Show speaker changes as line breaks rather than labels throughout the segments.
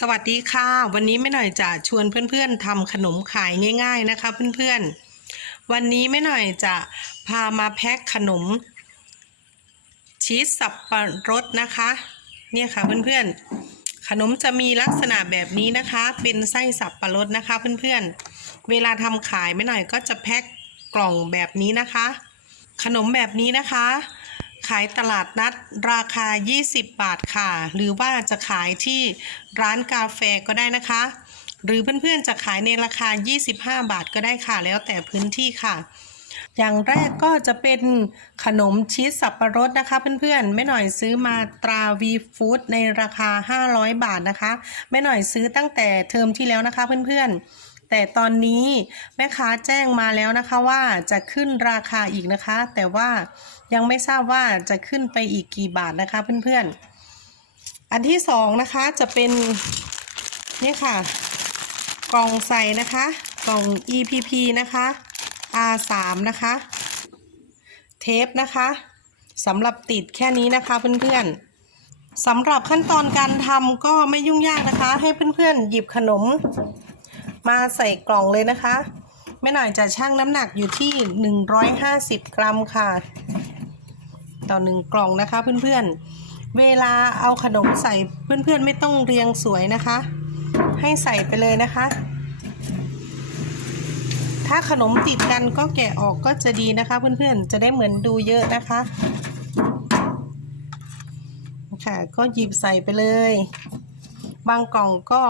สวัสดีค่ะ วันนี้แม่หน่อยจะชวนเพื่อนๆทำขนมขายง่าย ๆนะคะ เพื่อนๆ วันนี้แม่หน่อยจะพามาแพ็คขนม ชีสสับปะรดนะคะ เนี่ยค่ะเพื่อนๆ ขนมจะมีลักษณะแบบนี้นะคะ เป็นไส้สับปะรดนะคะ เพื่อนๆ เวลาทำขายแม่หน่อยก็จะแพ็คกล่องแบบนี้นะคะ ขนมแบบนี้นะคะ ขายตลาดนัดราคา 20 บาทค่ะ หรือว่าจะขายที่ร้านกาแฟก็ได้นะคะ หรือเพื่อนๆจะขายในราคา 25 บาทก็ได้ค่ะ แล้วแต่พื้นที่ค่ะ อย่างแรกก็จะเป็นขนมชีสสับปะรดนะคะ เพื่อนๆแม่หน่อยซื้อมาตราวีฟู้ดในราคา 500 บาทนะคะแม่หน่อยซื้อตั้งแต่เทอมที่แล้วนะคะเพื่อนๆ แต่ตอนนี้แม่ค้าแจ้งมาแล้วนะคะว่าจะขึ้นราคาอีกนะคะ แต่ว่ายังไม่ทราบว่าจะขึ้นไปอีกกี่บาทนะคะเพื่อนๆ อันที่สองนะคะจะเป็นนี่ค่ะ กล่องใส่นะคะกล่อง EPP นะคะ R3 นะคะ เทปนะคะสำหรับติดแค่นี้นะคะเพื่อนๆสำหรับขั้นตอนการทำก็ไม่ยุ่งยากนะคะ ให้เพื่อนๆหยิบขนม มาใส่กล่องเลยนะคะแม่หน่อยจะชั่งน้ำหนักอยู่ที่ 150 กรัมค่ะ ต่อหนึ่งกล่องนะคะเพื่อนๆ เวลาเอาขนมใส่เพื่อนๆไม่ต้องเรียงสวยนะคะ ให้ใส่ไปเลยนะคะ ถ้าขนมติดกันก็แกะออกก็จะดีนะคะเพื่อนๆ จะได้เหมือนดูเยอะนะคะค่ะก็หยิบใส่ไปเลย บางกล่องก็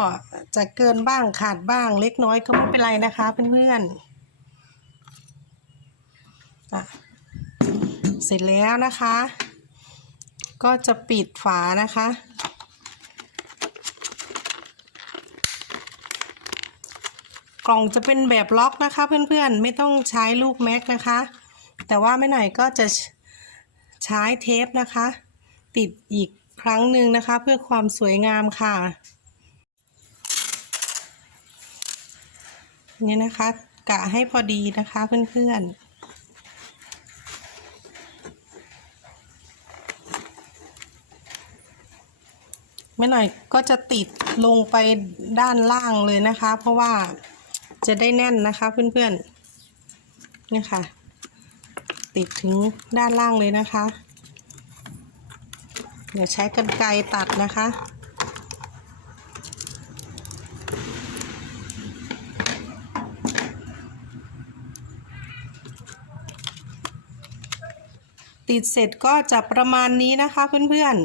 จะเกินบ้างขาดบ้างเล็กน้อยก็ไม่เป็นไรนะคะเพื่อนๆเสร็จแล้วนะคะ ก็จะปิดฝานะคะ กล่องจะเป็นแบบล็อกนะคะเพื่อนๆ ไม่ต้องใช้ลูกแม็กนะคะ แต่ว่าไม่หน่อยก็จะใช้เทปนะคะ ติดอีก ครั้งหนึ่งนะคะ เพื่อความสวยงามค่ะ นี่นะคะ กะให้พอดีนะคะเพื่อนๆไม่หน่อยก็จะติดลงไปด้านล่างเลยนะคะ เพราะว่าจะได้แน่นนะคะเพื่อนๆนี่ค่ะ ติดถึงด้านล่างเลยนะคะ เดี๋ยวใช้กรรไกรตัดนะคะ ติดเสร็จก็จะประมาณนี้นะคะเพื่อน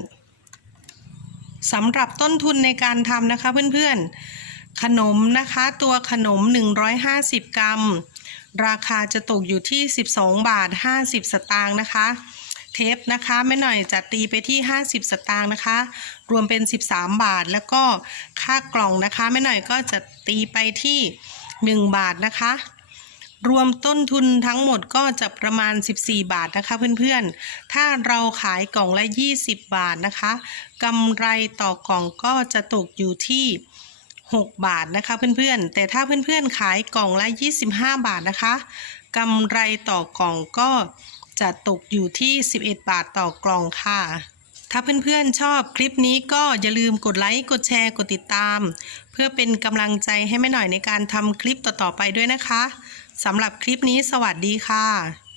ๆสำหรับต้นทุนในการทำนะคะเพื่อนๆ ขนมนะคะตัวขนม 150 กรัม ราคาจะตกอยู่ที่ 12 บาท 50 สตางค์นะคะ เทปนะคะไม่หน่อยจะตีไปที่ 50 สตางค์นะคะ รวมเป็น 13 บาท แล้วก็ค่ากล่องนะคะไม่หน่อยก็จะตีไปที่ 1 บาทนะคะ รวมต้นทุนทั้งหมดก็จะประมาณ 14 บาทนะคะเพื่อนๆ ถ้าเราขายกล่องละ 20 บาทนะคะกำไรต่อกล่องก็จะตกอยู่ที่6 บาทนะคะเพื่อนๆ แต่ถ้าเพื่อนๆ ขายกล่องละ 25 บาทนะคะกำไรต่อกล่องก็ จะตกอยู่ที่ 11 บาทต่อกล่องค่ะ ถ้าเพื่อนๆชอบคลิปนี้ก็อย่าลืมกดไลค์ กดแชร์ กดติดตาม เพื่อเป็นกำลังใจให้แม่หน่อยในการทำคลิปต่อๆไปด้วยนะคะสำหรับคลิปนี้สวัสดีค่ะ